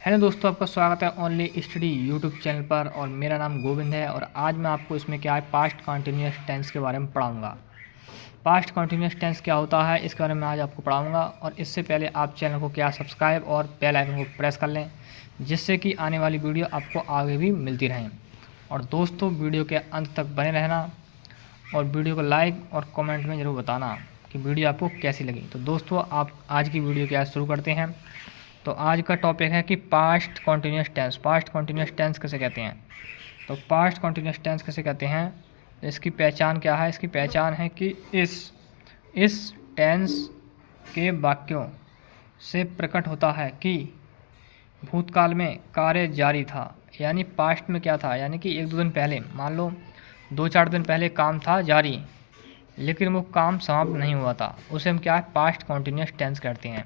Hello दोस्तों, आपका स्वागत है ओनली स्टडी यूट्यूब चैनल पर। और मेरा नाम गोविंद है और आज मैं आपको इसमें क्या है पास्ट कॉन्टीन्यूअस टेंस के बारे में पढ़ाऊंगा। पास्ट कॉन्टीन्यूअस टेंस क्या होता है इसके बारे में आज आपको पढ़ाऊंगा। और इससे पहले आप चैनल को क्या सब्सक्राइब और बेल आइकन को प्रेस कर लें, जिससे कि आने वाली वीडियो आपको आगे भी मिलती रहें। और दोस्तों, वीडियो के अंत तक बने रहना और वीडियो को लाइक और कमेंट में ज़रूर बताना कि वीडियो आपको कैसी लगी। तो दोस्तों, आप आज की वीडियो क्या शुरू करते हैं। तो आज का टॉपिक है कि past continuous tense. Past continuous tense कैसे कहते हैं। तो पास्ट कॉन्टीन्यूअस टेंस कैसे कहते हैं, इसकी पहचान क्या है। इसकी पहचान है कि इस टेंस के वाक्यों से प्रकट होता है कि भूतकाल में कार्य जारी था। यानी पास्ट में क्या था, यानी कि एक दो दिन पहले, मान लो 2-4 दिन पहले काम था जारी, लेकिन वो काम समाप्त नहीं हुआ था, उसे हम क्या है पास्ट कॉन्टीन्यूअस टेंस कहते हैं।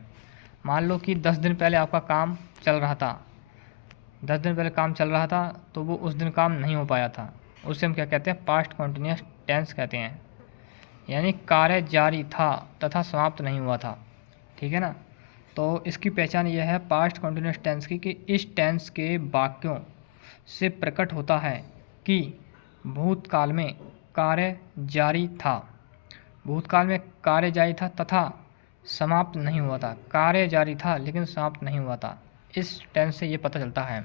मान लो कि 10 दिन पहले आपका काम चल रहा था, 10 दिन पहले काम चल रहा था, तो वो उस दिन काम नहीं हो पाया था, उसे हम क्या कहते हैं पास्ट कॉन्टीन्यूअस टेंस कहते हैं। यानी कार्य जारी था तथा समाप्त नहीं हुआ था, ठीक है ना। तो इसकी पहचान यह है पास्ट कॉन्टीन्यूअस टेंस की कि इस टेंस के वाक्यों से प्रकट होता है कि भूतकाल में कार्य जारी था। भूतकाल में कार्य जारी था तथा समाप्त नहीं हुआ था। कार्य जारी था लेकिन समाप्त नहीं हुआ था, इस टेंस से ये पता चलता है।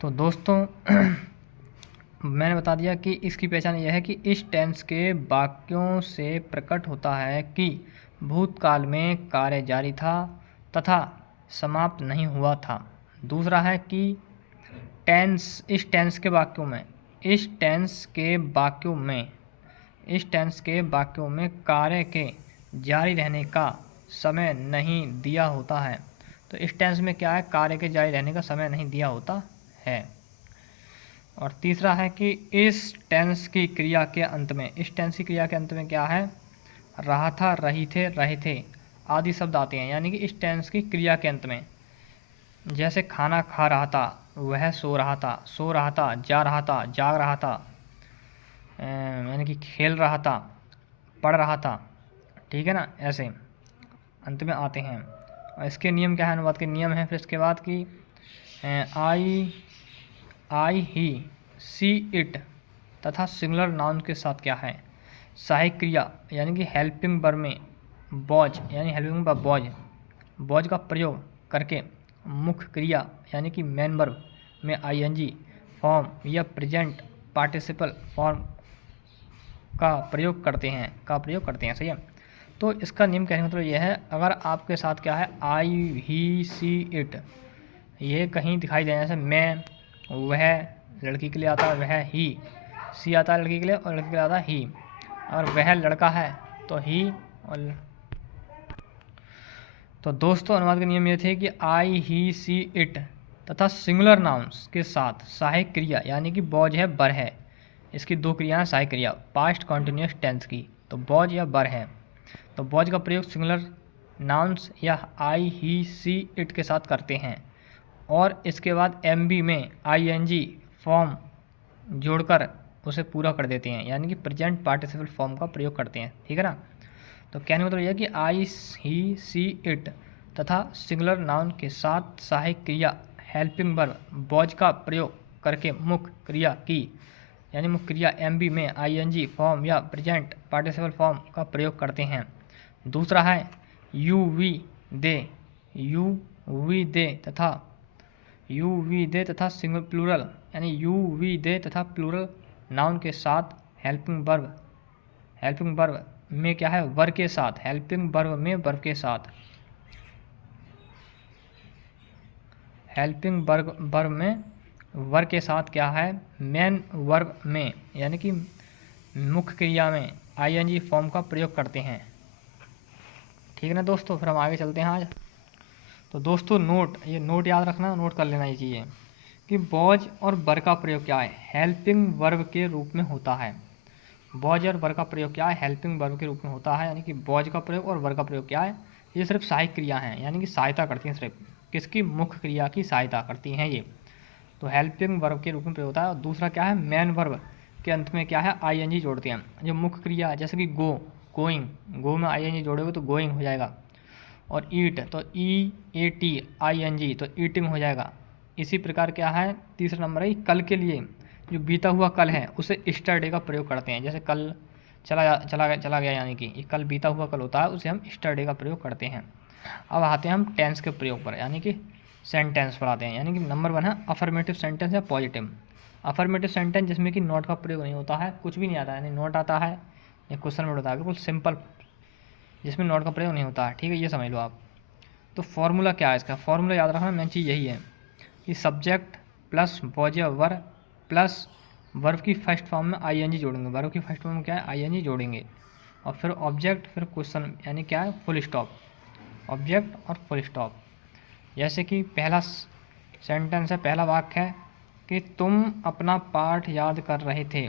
तो दोस्तों मैंने बता दिया कि इसकी पहचान यह है कि इस टेंस के वाक्यों से प्रकट होता है कि भूतकाल में कार्य जारी था तथा समाप्त नहीं हुआ था। दूसरा है कि इस टेंस के वाक्यों में कार्य के जारी रहने का समय नहीं दिया होता है। तो इस टेंस में क्या है, कार्य के जारी रहने का समय नहीं दिया होता है। और तीसरा है कि इस टेंस की क्रिया के अंत में क्या है, रहा था, रही थे, रहे थे आदि शब्द आते हैं। यानी कि इस टेंस की क्रिया के अंत में, जैसे खाना खा रहा था, वह सो रहा था, जा रहा था, जाग रहा था, यानी कि खेल रहा था, पढ़ रहा था, ठीक है ना, ऐसे अंत में आते हैं। और इसके नियम क्या है, अनुवाद के नियम हैं। फिर इसके बाद कि आई ही सी इट तथा सिंगुलर नाउन के साथ क्या है, सहायक क्रिया यानी कि हेल्पिंग वर्ब में बॉज यानी हेल्पिंग वर्ब बॉज का प्रयोग करके मुख्य क्रिया यानी कि मेन वर्ब में आईएनजी फॉर्म या प्रेजेंट पार्टिसिपल फॉर्म का प्रयोग करते हैं, सही है। तो इसका नियम कहने का मतलब यह है, अगर आपके साथ क्या है आई ही सी इट, ये कहीं दिखाई दे, जैसे मैं, वह लड़की के लिए आता है, वह ही, सी आता है लड़की के लिए और लड़की के लिए आता है ही, और वह लड़का है तो ही। और तो दोस्तों, अनुवाद के नियम ये थे कि आई ही सी इट तथा सिंगुलर नाउन्स के साथ सहायक क्रिया यानी कि बॉज है, बर है, इसकी दो क्रियाएं सहायक क्रिया पास्ट कॉन्टिन्यूअस टेंस की, तो बॉज या बर है। तो बॉज का प्रयोग सिंगुलर नाउन्स या आई ही सी इट के साथ करते हैं, और इसके बाद एमबी में आईएनजी फॉर्म जोड़कर उसे पूरा कर देते हैं, यानी कि प्रेजेंट पार्टिसिपल फॉर्म का प्रयोग करते हैं, ठीक है ना। तो कहने का मतलब यह कि आई ही सी इट तथा सिंगुलर नाउन के साथ सहायक क्रिया हेल्पिंग वर्ब बॉज का प्रयोग करके मुख्य क्रिया की यानी मुख्य क्रिया एमबी में आईएनजी फॉर्म या प्रेजेंट पार्टिसिपल फॉर्म का प्रयोग करते हैं। दूसरा है यू वी दे तथा सिंगल प्लूरल यानी यू वी दे तथा प्लूरल नाउन के साथ हेल्पिंग वर्ब में क्या है, वर्ब के साथ, हेल्पिंग वर्ब में वर्ब के साथ, हेल्पिंग वर्ब में वर्ब के साथ क्या है, मेन वर्ब में यानी कि मुख्य क्रिया में आईएनजी फॉर्म का प्रयोग करते हैं, ठीक है ना दोस्तों। फिर हम आगे चलते हैं आज। तो दोस्तों ये नोट याद रखना, नोट कर लेना ये चीज़ें कि बॉज और बर का प्रयोग क्या है, हेल्पिंग वर्ब के रूप में होता है। बॉज और बर का प्रयोग क्या है, हेल्पिंग वर्ब के रूप में होता है। यानी कि बॉज का प्रयोग और बर का प्रयोग क्या है, ये सिर्फ सहायक क्रिया हैं, यानी कि सहायता करती हैं, सिर्फ किसकी, मुख्य क्रिया की सहायता करती हैं ये। तो हेल्पिंग वर्ब के रूप में प्रयोग होता है। और दूसरा क्या है, मेन वर्ब के अंत में क्या है, आईएनजी जोड़ते हैं। जो मुख्य क्रिया जैसे कि गोइंग, गो में आईएनजी जोड़ोगे तो गोइंग हो जाएगा। और ईट तो EATING तो ईटिंग हो जाएगा। इसी प्रकार क्या है, तीसरा नंबर है कल के लिए, जो बीता हुआ कल है उसे स्टरडे का प्रयोग करते हैं। जैसे कल चला गया यानी कि ये कल बीता हुआ कल होता है, उसे हम स्टरडे का प्रयोग करते हैं। अब आते हैं हम टेंस के प्रयोग पर, यानी कि सेंटेंस पर आते हैं। यानी कि नंबर 1 है अफर्मेटिव सेंटेंस या पॉजिटिव। अफर्मेटिव सेंटेंस जिसमें कि नॉट का प्रयोग नहीं होता है, कुछ भी नहीं आता है, यानी नॉट आता है या क्वेश्चन वर्ड होता है, बिल्कुल सिंपल, जिसमें नॉट का प्रयोग नहीं होता है। ठीक है, ये समझ लो आप। तो फॉर्मूला क्या है इसका, फॉर्मूला याद रखना, मेन चीज़ यही है कि सब्जेक्ट प्लस वॉज या वर्ब प्लस वर्ब की फर्स्ट फॉर्म में ING जोड़ेंगे। वर्ब की फर्स्ट फॉर्म में क्या है, ING जोड़ेंगे, और फिर ऑब्जेक्ट, फिर क्वेश्चन, यानी क्या है, फुल स्टॉप, ऑब्जेक्ट और फुल स्टॉप। जैसे कि पहला सेंटेंस है, पहला वाक्य है कि तुम अपना पाठ याद कर रहे थे।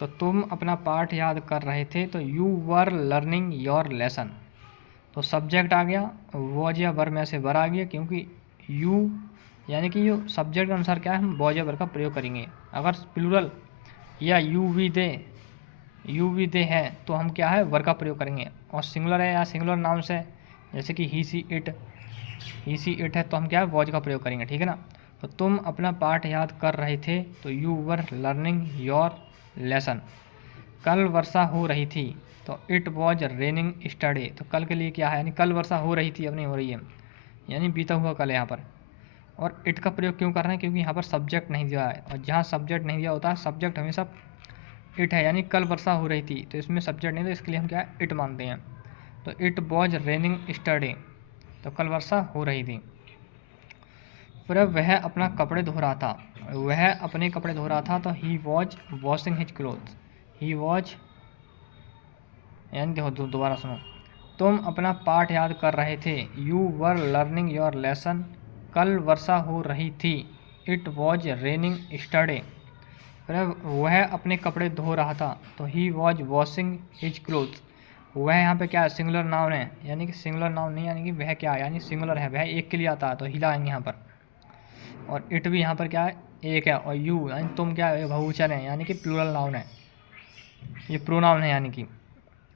तो तुम अपना पाठ याद कर रहे थे, तो you were learning your lesson. तो सब्जेक्ट आ गया, वॉज या वर्ब में से वर आ गया, क्योंकि यू यानी कि जो सब्जेक्ट के अनुसार क्या है, हम वॉज या वर्ब का प्रयोग करेंगे। अगर प्लूरल या यू वी दे है तो हम क्या है, वर का प्रयोग करेंगे। और सिंगुलर है या सिंगुलर नाउन से, जैसे कि ही सी इट है, तो हम क्या है, वॉज का प्रयोग करेंगे। ठीक है ना। तो तुम अपना पाठ याद कर रहे थे, तो you were learning your lesson. कल वर्षा हो रही थी, तो इट वॉज रेनिंग स्टरडे। तो कल के लिए क्या है, यानी कल वर्षा हो रही थी, अब नहीं हो रही है, यानी बीता हुआ कल है यहाँ पर। और इट का प्रयोग क्यों कर रहे हैं, क्योंकि यहाँ पर सब्जेक्ट नहीं दिया है, और जहाँ सब्जेक्ट नहीं दिया होता है, सब्जेक्ट हमेशा इट है, यानी कल वर्षा हो रही थी, तो इसमें सब्जेक्ट नहीं, तो इसके लिए हम क्या है, इट मानते हैं। तो इट वॉज रेनिंग स्टरडे, तो कल वर्षा हो रही थी। फिर वह अपना कपड़े धो रहा था, वह अपने कपड़े धो रहा था, तो he was washing his cloth. He was, यानी देखो दोबारा सुनो, तुम अपना पाठ याद कर रहे थे, you were learning your lesson. कल वर्षा हो रही थी, इट वॉज रेनिंग स्टरडे। फिर वह अपने कपड़े धो रहा था, तो he was washing his cloth. वह यहाँ पे क्या है, सिंगुलर नाउन है, यानी कि सिंगुलर नाउन नहीं, यानी कि वह क्या है, यानी सिंगुलर है, वह एक के लिए आता है, तो ही लाएंगे यहाँ पर। और इट भी यहाँ पर क्या है, एक है, और यू यानी तुम क्या है, बहुवचन है, यानी कि प्लूरल नाउन है, ये प्रोनाउन है, यानी कि,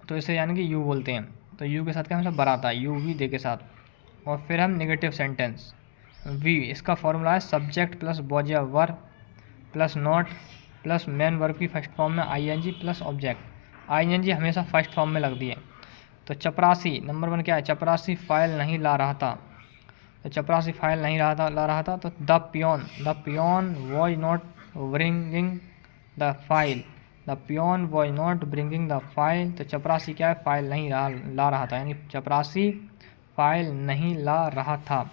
तो इसे यानी कि यू बोलते हैं। तो यू के साथ क्या हमेशा बर आता है, यू वी दे के साथ। और फिर हम नेगेटिव सेंटेंस, वी, इसका फॉर्मूला है सब्जेक्ट प्लस वॉज या verb plus not plus main verb की फर्स्ट फॉर्म में ING प्लस ऑब्जेक्ट। ING हमेशा फर्स्ट फॉर्म में लगती है। तो चपरासी, नंबर 1 क्या है, चपरासी फाइल नहीं ला रहा था। तो चपरासी फाइल नहीं ला रहा था, तो the peon was not bringing the file. The peon was not bringing the file, तो चपरासी क्या है, फाइल नहीं ला रहा था, यानी चपरासी फाइल नहीं ला रहा था।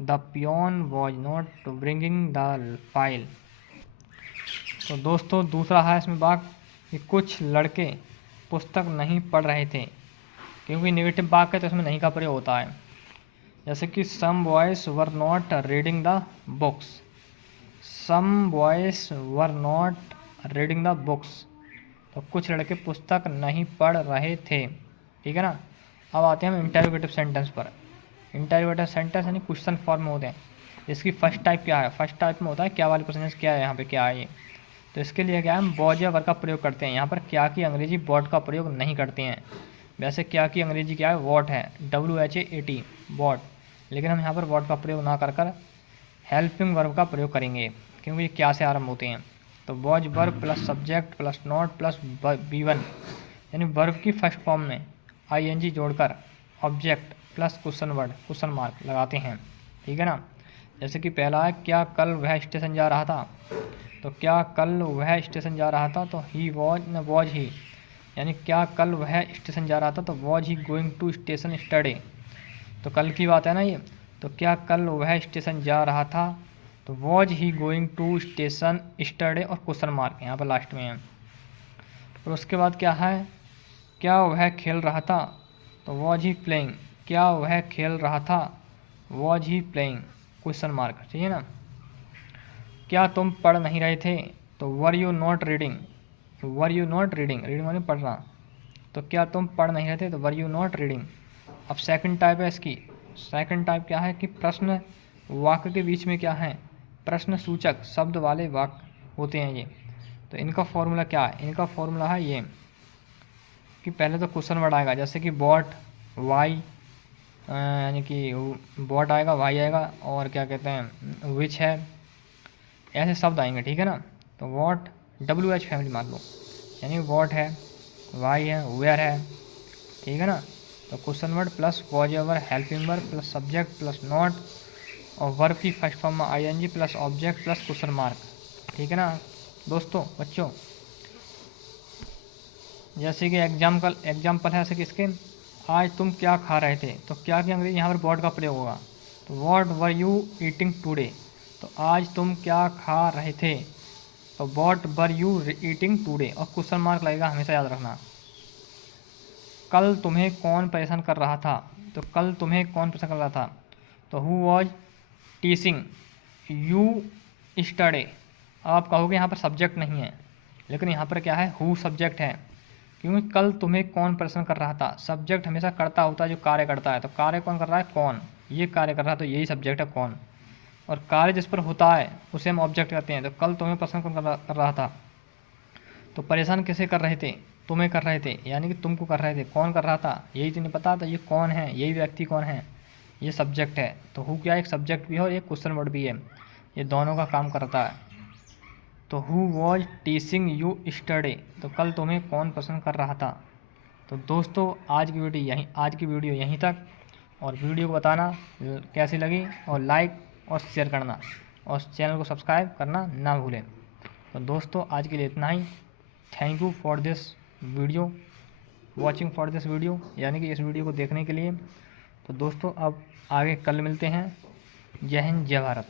The peon was not bringing the file. तो दोस्तों दूसरा है इसमें वाक्य कि कुछ लड़के पुस्तक नहीं पढ़ रहे थे, क्योंकि नेगेटिव वाक्य है तो इसमें नहीं का प्रयोग होता है। जैसे कि some boys were not reading the books. Some boys were not reading the books, तो कुछ लड़के पुस्तक नहीं पढ़ रहे थे। ठीक है ना। अब आते हैं हम इंटरोगेटिव सेंटेंस पर। इंटरोगेटिव सेंटेंस यानी क्वेश्चन फॉर्म में होते हैं। इसकी फर्स्ट टाइप क्या है, फर्स्ट टाइप में होता है क्या वाले क्वेश्चन, क्या है यहाँ पे, क्या है ये। तो इसके लिए क्या है, हम वॉज या वर का प्रयोग करते हैं। यहाँ पर क्या की अंग्रेजी वॉट का प्रयोग नहीं करते हैं। वैसे क्या की अंग्रेजी क्या है, वॉट है, WHAT वॉट, लेकिन हम यहाँ पर वॉट का प्रयोग ना कर हेल्पिंग वर्ब का प्रयोग करेंगे, क्योंकि ये क्या से आरंभ होते हैं। तो was verb plus subject plus not plus B1, यानी वर्ब की फर्स्ट फॉर्म में ING जोड़कर object plus question word, question mark लगाते हैं। ठीक है ना। जैसे कि पहला है, क्या कल वह स्टेशन जा रहा था। तो क्या कल वह स्टेशन जा रहा था, तो ही वॉज ही, यानी क्या कल वह स्टेशन जा रहा था, तो was he going to station yesterday. तो कल की बात है ना ये। तो क्या कल वह स्टेशन जा रहा था, तो was he going to station yesterday, और क्वेश्चन मार्क यहाँ पर लास्ट में है। और उसके बाद क्या है, क्या वह खेल रहा था, तो वॉज ही प्लेइंग। क्या वह खेल रहा था, was he playing, question mark. ठीक है ना। क्या तुम पढ़ नहीं रहे थे, तो were you not reading. Were you not reading, reading माने पढ़ना, तो क्या तुम पढ़ नहीं रहे थे, तो वर यू नॉट रीडिंग। अब सेकंड टाइप है इसकी। सेकंड टाइप क्या है कि प्रश्न वाक्य के बीच में क्या है, प्रश्न सूचक शब्द वाले वाक्य होते हैं ये। तो इनका फॉर्मूला क्या है, इनका फॉर्मूला है ये कि पहले तो क्वेश्चन वर्ड आएगा, जैसे कि व्हाट, वाई, यानी कि वॉट आएगा, वाई आएगा, और क्या कहते हैं विच है, ऐसे शब्द आएंगे, ठीक है ना। तो वॉट WH फैमिली मान लो, यानी वॉट है, वाई है, वेयर है, ठीक है ना। तो question word plus was ever helping verb plus subject plus not और वर्ब की फर्स्ट फॉर्म में ING plus object plus question mark, ठीक है ना दोस्तों बच्चों। जैसे कि एग्जाम्पल है, जैसे कि इसके आज तुम क्या खा रहे थे, तो क्या की अंग्रेजी यहाँ पर वॉट का प्रयोग होगा। तो what were you eating today, तो आज तुम क्या खा रहे थे, तो what were you eating today, और क्वेश्चन मार्क लगेगा, हमेशा याद रखना। कल तुम्हें कौन परेशान कर रहा था, तो कल तुम्हें कौन परेशान कर रहा था, तो हु वॉज टीचिंग यू स्टडे। आप कहोगे यहाँ पर सब्जेक्ट नहीं है, लेकिन यहाँ पर क्या है, हु सब्जेक्ट है, क्योंकि कल तुम्हें कौन परेशान कर रहा था। सब्जेक्ट हमेशा करता होता है जो कार्य करता है, तो कार्य कौन कर रहा है, कौन, ये कार्य कर रहा है, तो यही सब्जेक्ट है कौन। और कार्य जिस पर होता है उसे हम ऑब्जेक्ट कहते हैं। तो कल तुम्हें परेशान कौन कर रहा था, तो परेशान किसे कर रहे थे, तुम्हें कर रहे थे, यानी कि तुमको कर रहे थे, कौन कर रहा था, यही तो नहीं पता था ये कौन है, यही व्यक्ति कौन है, ये सब्जेक्ट है। तो हु क्या एक सब्जेक्ट भी है और एक क्वेश्चन वर्ड भी है, ये दोनों का काम करता है। तो हु वॉज टीचिंग यू स्टडे, तो कल तुम्हें कौन पसंद कर रहा था। तो दोस्तों आज की वीडियो यहीं तक, और वीडियो को बताना कैसी लगी, और लाइक और शेयर करना, और चैनल को सब्सक्राइब करना ना भूलें। तो दोस्तों आज के लिए इतना ही। Thank you for this video, watching for this video, यानी कि इस वीडियो को देखने के लिए। तो दोस्तों अब आगे कल मिलते हैं। जय हिंद, जय भारत।